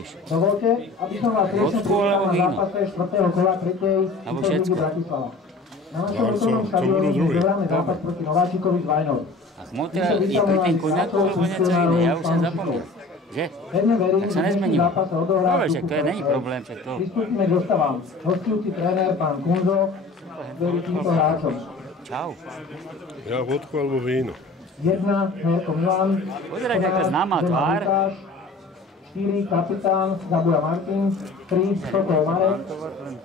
ideš? Dovolte, aby som vás riešil alebo na víno? zápase 4. kola 3. Alebo Superligy všetko? Bratislava. Na našom útornom štadióne vyhráme zápas proti Nováčikovi z Vajnov. A chmotra je pri ten koňaku alebo niečo iné, ja už som zapomnel. Že? Tak sa nezmenilo. Dobre, však to není problém, však to... Pristúpime k zostavám. Hostujúci tréner pán Kunzo verí týmto hráčom. Čau. Ja vodku alebo víno. 1. Herko Milan. Pozeraj, aká známa tvár. 4. Kapitán Gabuja Martin. 3. Sokol Marek.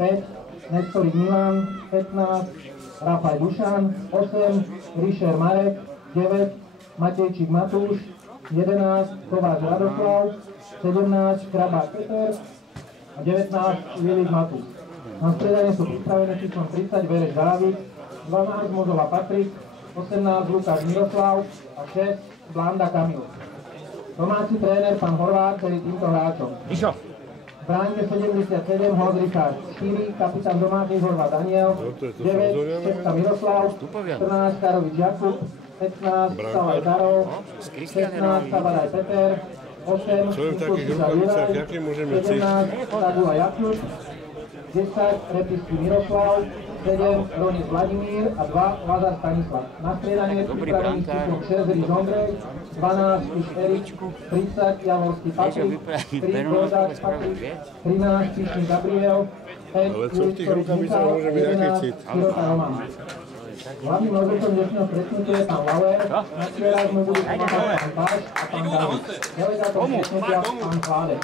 5. Nestorík Milan. 15. Rafaj Dušan. 8. Rišer Marek. 9. Matejčík Matúš. 11. Kováč Radoslav. 17. Krabák Peter. A 19. Vilik Matúš. Na stredanie sú pripravené číslom 30 Vereš Dávid. 12. Mozova Patrik. 18. Lukáš Miroslav a 6. Blanda Kamil. Domáci tréner pán Horváth verí týmto hráčom. Išo. V bránke 77 Hod Richard, 4 kapitán domácich Horváth Daniel, 9 Česka Miroslav, 14 Karovič Jakub, 15 Savaj Karol, 16 Savaraj Peter, 8 Čo je v takých Kukušica rukavicách, Juraj, jaký môžeme 17 Tagula Jakub, 10 Repisky Miroslav, 7 Ronis Vladimír a 2 Lazar Stanislav. Na striedanie pripravený s číslom 6 Ríš Ondrej, 12 Piš Erik, 30 Javorský Patrik, 3 Brodák Patrik, 13 Pišník Gabriel, 5 Ale čo v tých rukavicách môžeme jaký cít? Sirota Roman. Hlavným rozhodcom dnešného stretnutia je pán Lauer, na strieľach mu budú pomáhať pán Páš a pán David. Delegátom stretnutia pán Chládek.